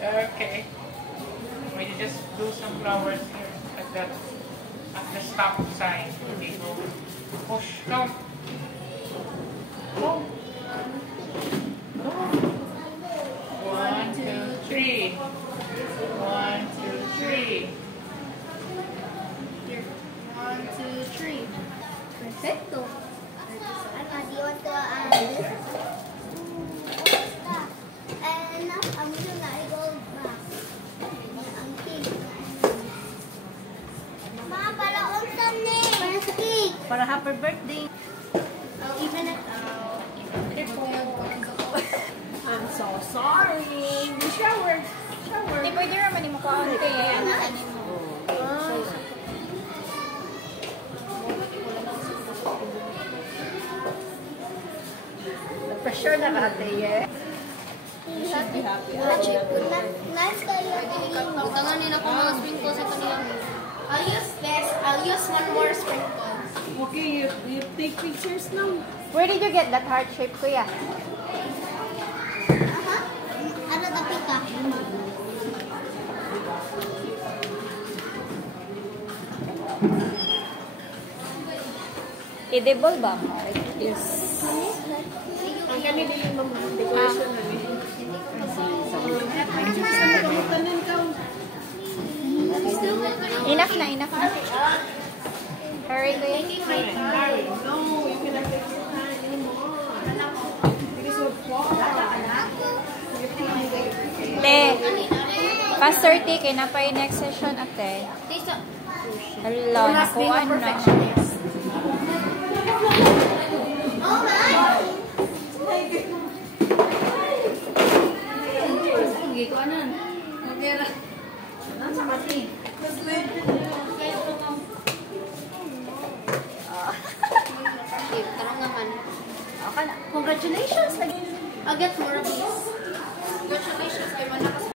Okay. We just do some flowers here at the stop sign. Okay, go. Push. Come. Go. Go. 1, 2, 3. 1, 2, 3. 1, 2, 3. Perfecto. Do you want to this? I'm gonna go back. Ang cake. Ma, para unsan ni? Para sa cake. Para happy birthday. Even at I'm so sorry. Shower. Hindi, pwede naman yung makaunti. Ano mo? Pressure na ka, ate, eh. Nice kayo. Utanganin ako mga sprinkles ito niya. I'll use this. I'll use one more sprinkle. Okay, you take pictures now. Where did you get that heart shape, kuya? Ano na pika? Edible ba? Yes. Ang ganito yung mga decoration na niya. Enough na. Hurry, kuya. No, you cannot take your time anymore. Because we're far. Te, past 30, kaya na pa yung next session, ate. Hello, nakuha na. Oh my! Congratulations! I'll get more of these. Congratulations! Kay Manakas